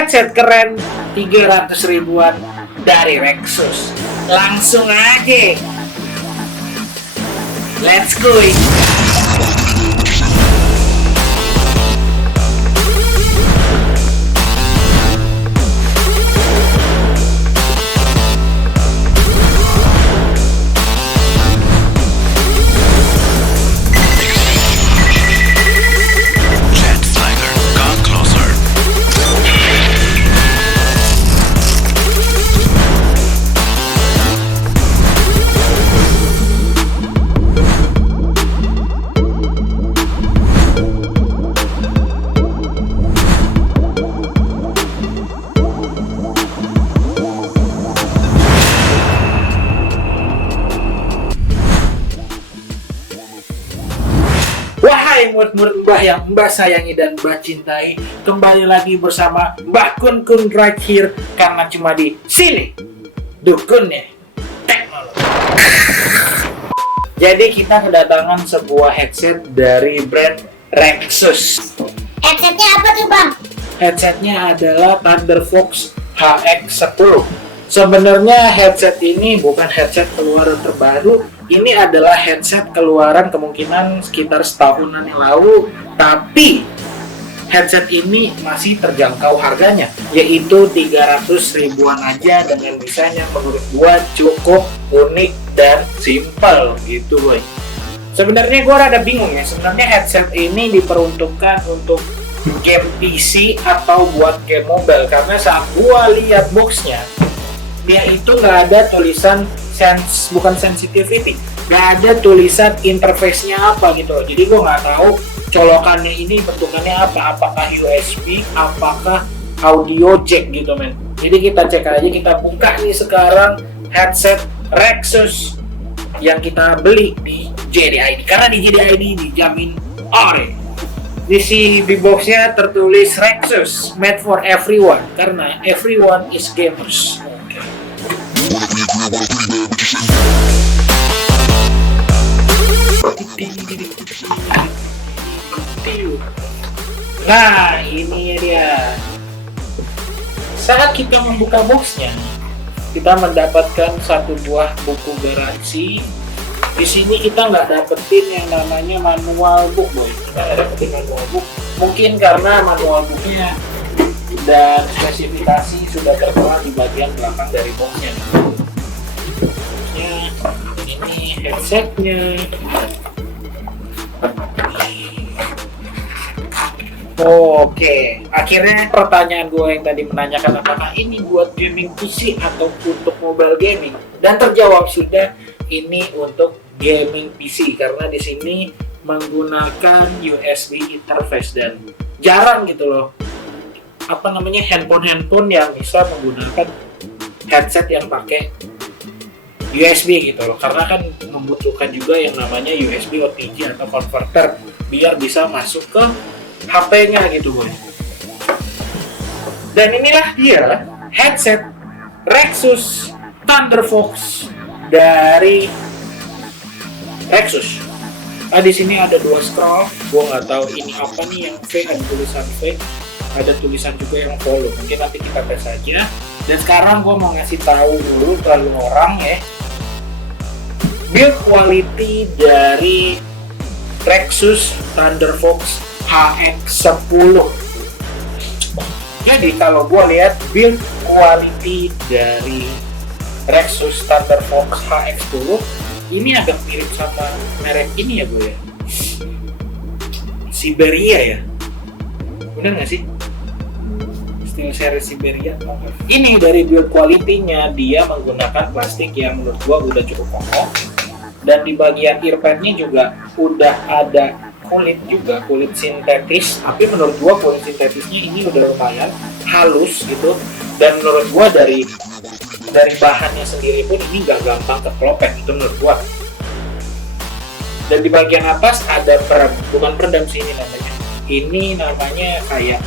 headset keren 300 ribuan dari Rexus. Langsung aja, let's go. Wahai murid-murid Mbah yang Mbah sayangi dan Mbah cintai, kembali lagi bersama Mbah Kun Kun right here, karena cuma di sini dukunnya teknologi. Jadi kita kedatangan sebuah headset dari brand Rexus. Headsetnya apa tuh bang? Headsetnya adalah Thunderfox HX10. Sebenarnya headset ini bukan headset keluaran terbaru. Ini adalah headset keluaran kemungkinan sekitar setahunan yang lalu. Tapi headset ini masih terjangkau harganya, yaitu 300 ribuan aja, dengan desain yang menurut gua cukup unik dan simple gitu boy. Sebenarnya gua rada bingung ya, sebenarnya headset ini diperuntukkan untuk game PC atau buat game mobile, karena saat gua lihat boxnya, dia itu nggak ada tulisan bukan sensitivity, nggak ada tulisan interface-nya apa gitu loh. Jadi gue nggak tahu colokannya ini bentukannya apa, apakah USB, apakah audio jack gitu men. Jadi kita cek aja, kita buka nih sekarang headset Rexus yang kita beli di JDID, karena di JDID dijamin ore. Di box-nya tertulis Rexus made for everyone, karena everyone is gamers. Nah, ini dia. Saat kita membuka boxnya, kita mendapatkan satu buah buku garansi. Di sini kita nggak dapetin yang namanya manual book, boy. Kita nggak dapetin manual book. Mungkin karena manual booknya dan spesifikasi sudah tertera di bagian belakang dari boxnya. Ini headsetnya. Oke, akhirnya pertanyaan gue yang tadi menanyakan apakah ini buat gaming PC atau untuk mobile gaming, dan terjawab sudah, ini untuk gaming PC, karena di sini menggunakan USB interface, dan jarang gitu loh handphone yang bisa menggunakan headset yang pakai USB gitu loh, karena kan membutuhkan juga yang namanya USB OTG atau converter biar bisa masuk ke HP-nya gitu boy. Dan inilah dia headset Rexus Thunderfox dari Rexus. Nah, di sini ada dua scroll, gua nggak tahu ini apa nih, yang V ada tulisan V, ada tulisan juga yang follow. Mungkin nanti kita tes aja. Dan sekarang gua mau ngasih tahu dulu terlalu orang ya, build quality dari Rexus Thunderfox HX10. Jadi kalau gue lihat build quality dari Rexus Thunderfox HX10 ini agak mirip sama merek ini ya gue ya, Siberia ya, bener nggak sih? Steel series Siberia. Ini dari build quality-nya dia menggunakan plastik yang menurut gue udah cukup kokoh, dan di bagian earpad-nya juga udah ada kulit sintetis, tapi menurut gua kulit sintetisnya ini udah lumayan halus gitu, dan menurut gua dari bahannya sendiri pun ini gak gampang kekelopet itu menurut gua. Dan di bagian atas ada bukan peredam sih ini namanya kayak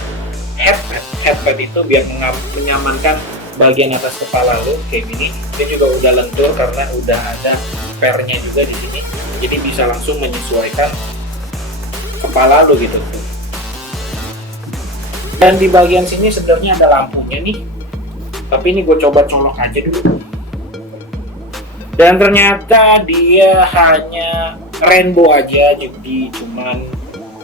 headpad itu biar menyamankan bagian atas kepala lo kayak gini. Dia juga udah lentur karena udah ada pernya juga di sini, jadi bisa langsung menyesuaikan kepala lo gitu. Dan di bagian sini sebenarnya ada lampunya nih, tapi ini gue coba colok aja dulu. Dan ternyata dia hanya rainbow aja, jadi cuman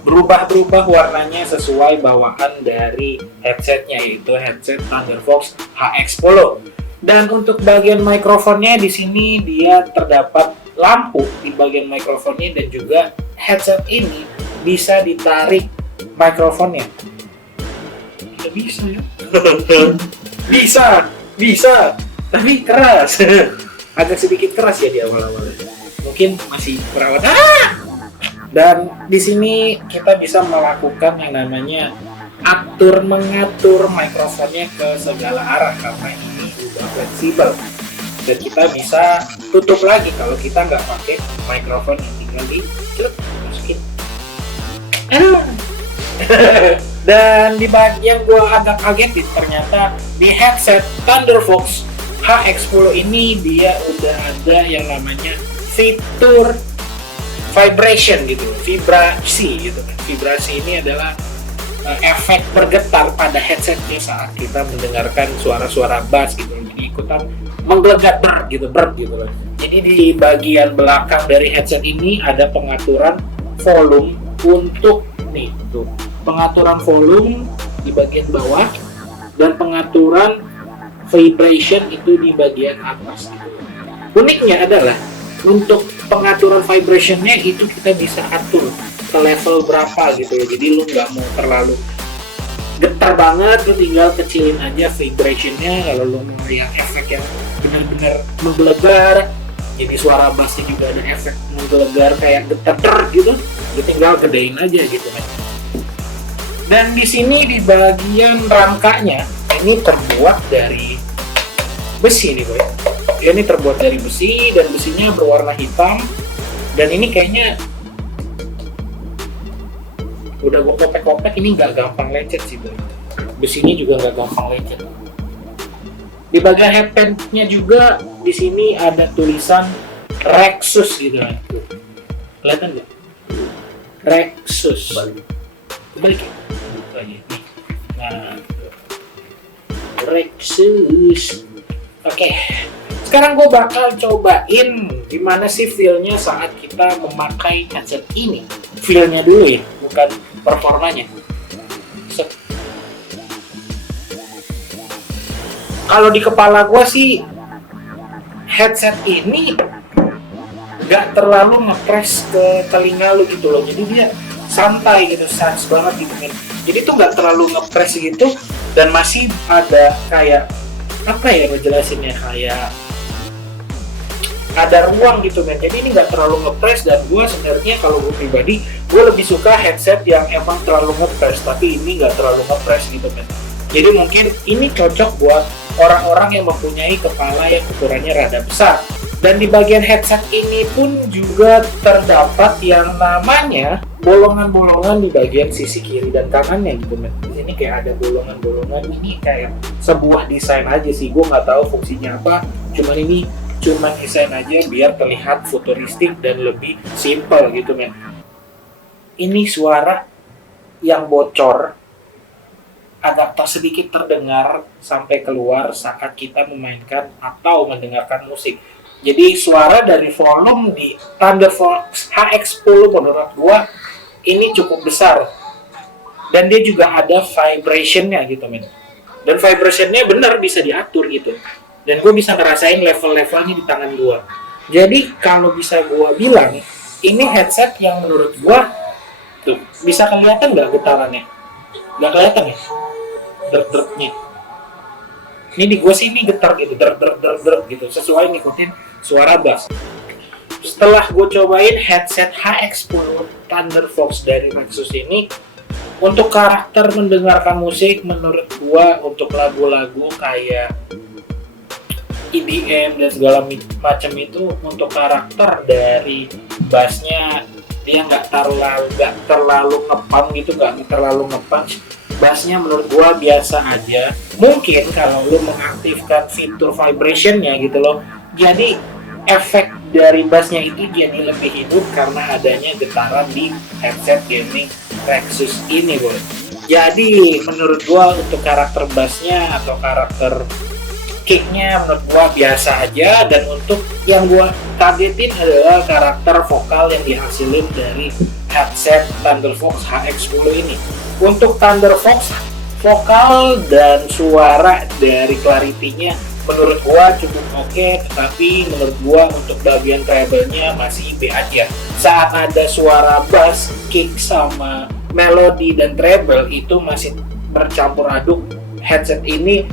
berubah-berubah warnanya sesuai bawaan dari headsetnya, yaitu headset Thunderfox HX10. Dan untuk bagian mikrofonnya di sini dia terdapat lampu di bagian mikrofonnya, dan juga headset ini bisa ditarik mikrofonnya. Tidak bisa ya? bisa, tapi keras. Agak sedikit keras ya di awal-awal. Mungkin masih perawatan. Dan di sini kita bisa melakukan yang namanya mengatur mikrofonnya ke segala arah karena ini sudah fleksibel. Dan kita bisa tutup lagi kalau kita nggak pakai mikrofon, yang tinggal masukin. Dan di bagian gue agak kaget ternyata di headset Thunderfox HX10 ini dia udah ada yang namanya fitur vibration gitu, vibrasi gitu kan. Vibrasi ini adalah efek bergetar pada headsetnya saat kita mendengarkan suara-suara bass gitu, jadi ikutan menggelegar gitu loh. Jadi di bagian belakang dari headset ini ada pengaturan volume untuk nih tuh, pengaturan volume di bagian bawah dan pengaturan vibration itu di bagian atas gitu. Uniknya adalah untuk pengaturan vibrationnya itu kita bisa atur ke level berapa gitu ya. Jadi lu nggak mau terlalu getar banget, lu tinggal kecilin aja vibrationnya. Kalau lu mau yang efek yang benar-benar menggelegar, jadi suara bassnya juga ada efek menggelegar kayak getar gitu, lu tinggal gedein aja gitu kan. Dan di sini di bagian rangkanya ini terbuat dari besi nih boy. Ini terbuat dari besi dan besinya berwarna hitam, dan ini kayaknya udah gue kopek-kopek, ini nggak gampang lecet sih boy. Besinya juga nggak gampang lecet. Di bagian headbandnya juga di sini ada tulisan Rexus gitu kan. Kelihatan nggak? Rexus. Balik ya. Nih. Nah, Rexus. Oke. Sekarang gue bakal cobain gimana sih feel-nya saat kita memakai headset ini. Feel-nya dulu ya, bukan performanya. Kalau di kepala gue sih, headset ini gak terlalu nge-press ke telinga lu gitu loh. Jadi dia santai gitu, sans banget gitu kan. Jadi tuh gak terlalu nge-press gitu, dan masih ada kayak, apa ya ngejelasinnya, kayak ada ruang gitu kan. Jadi ini nggak terlalu ngepress, dan gue sebenarnya kalau gue pribadi gue lebih suka headset yang emang terlalu ngepress, tapi ini nggak terlalu ngepress gitu kan. Jadi mungkin ini cocok buat orang-orang yang mempunyai kepala yang ukurannya rada besar. Dan di bagian headset ini pun juga terdapat yang namanya bolongan-bolongan di bagian sisi kiri dan kanannya gitu kan. Di sini kayak ada bolongan-bolongan, ini kayak sebuah desain aja sih, gue nggak tahu fungsinya apa. Cuman desain aja biar terlihat futuristik dan lebih simple gitu men. Ini suara yang bocor agak sedikit terdengar sampai keluar saat kita memainkan atau mendengarkan musik. Jadi suara dari volume di Thunderfox HX10 menurut gua ini cukup besar. Dan dia juga ada vibrationnya gitu men. Dan vibrationnya benar bisa diatur gitu. Dan gue bisa ngerasain level-levelnya di tangan gue. Jadi kalau bisa gue bilang, ini headset yang menurut gue tuh bisa kelihatan nggak getarannya? Nggak kelihatan ya? Der-dernya. Ini di gue sih ini getar gitu, der gitu, sesuai ngikutin suara bass. Setelah gue cobain headset HX10 Thunderfox dari Rexus ini, untuk karakter mendengarkan musik menurut gue untuk lagu-lagu kayak EDM dan segala macam itu, untuk karakter dari bassnya dia nggak terlalu ngepam gitu, nggak terlalu ngepunch. Bassnya menurut gua biasa aja. Mungkin kalau lu mengaktifkan fitur vibrationnya gitu loh, jadi efek dari bassnya itu jadi lebih hidup karena adanya getaran di headset gaming Rexus ini boy. Jadi menurut gua untuk karakter bassnya atau karakter kicknya menurut gua biasa aja, dan untuk yang gua kagetin adalah karakter vokal yang dihasilin dari headset Thunderfox HX10 ini. Untuk Thunderfox vokal dan suara dari clarity-nya menurut gua cukup oke, tetapi menurut gua untuk bagian treble-nya masih B aja. Saat ada suara bass, kick sama melodi dan treble itu masih bercampur aduk, headset ini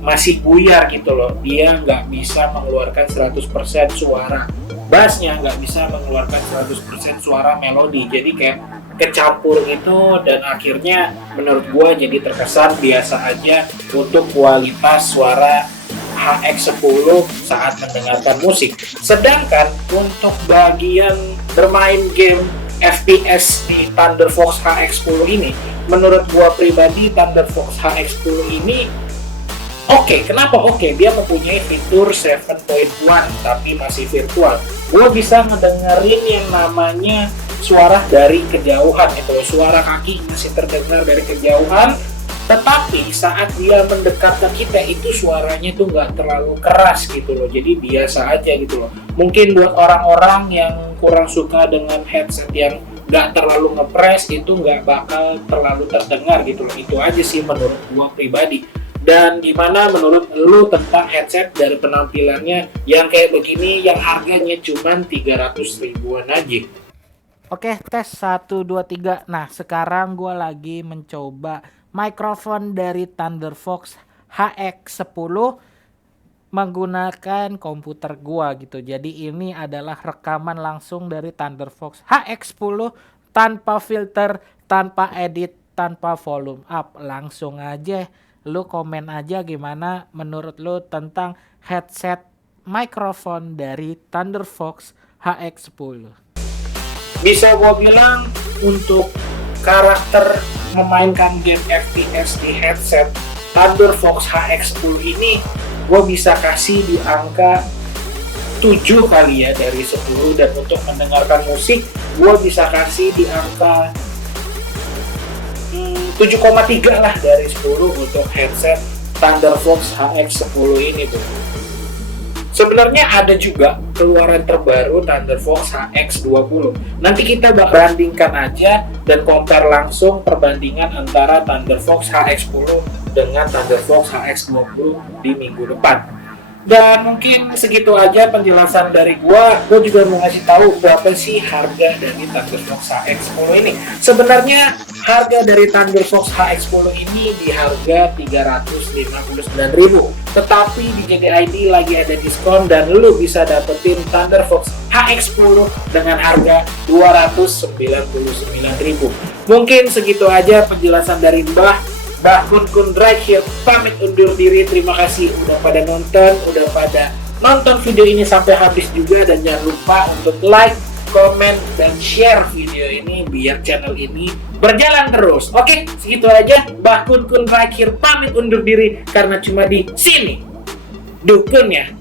masih buyar gitu loh. Dia nggak bisa mengeluarkan 100% suara bassnya, nggak bisa mengeluarkan 100% suara melodi, jadi kayak kecampur gitu, dan akhirnya menurut gua jadi terkesan biasa aja untuk kualitas suara HX10 saat mendengarkan musik. Sedangkan untuk bagian bermain game FPS di Thunderfox HX10 ini, menurut gua pribadi Thunderfox HX10 ini oke. Kenapa oke? Dia mempunyai fitur 7.1 tapi masih virtual. Gua bisa ngedengerin yang namanya suara dari kejauhan, itu suara kaki masih terdengar dari kejauhan, tetapi saat dia mendekat ke kita itu suaranya tuh nggak terlalu keras gitu loh, jadi biasa aja gitu loh. Mungkin buat orang-orang yang kurang suka dengan headset yang nggak terlalu ngepres, itu nggak bakal terlalu terdengar gitu loh. Itu aja sih menurut gua pribadi. Dan gimana menurut lu tentang headset dari penampilannya yang kayak begini yang harganya cuma 300 ribuan aja? Oke, tes 1 2 3. Nah, sekarang gua lagi mencoba mikrofon dari Thunderfox HX10 menggunakan komputer gua gitu. Jadi ini adalah rekaman langsung dari Thunderfox HX10 tanpa filter, tanpa edit, tanpa volume up. Langsung aja lu komen aja gimana menurut lu tentang headset mikrofon dari Thunderfox HX10. Bisa gue bilang untuk karakter memainkan game FPS di headset Thunderfox HX10 ini gue bisa kasih di angka 7 kali ya dari 10, dan untuk mendengarkan musik gue bisa kasih di angka 7,3 lah dari 10 untuk headset Thunderfox HX10 ini tuh. Sebenarnya ada juga keluaran terbaru Thunderfox HX20. Nanti kita bandingkan aja dan compare langsung perbandingan antara Thunderfox HX10 dengan Thunderfox HX20 di minggu depan. Dan mungkin segitu aja penjelasan dari gua juga mau ngasih tahu berapa sih harga dari Thunderfox HX10 ini. Sebenarnya harga dari Thunderfox HX10 ini di harga 359.000. Tetapi di JDID lagi ada diskon dan lu bisa dapetin Thunderfox HX10 dengan harga 299.000. Mungkin segitu aja penjelasan dari Mbah Kun Kun Drive pamit undur diri. Terima kasih udah pada nonton video ini sampai habis juga, dan jangan lupa untuk like, komen, dan share video ini biar channel ini berjalan terus. Oke, segitu aja. Kun Kun Drive pamit undur diri karena cuma di sini dukunnya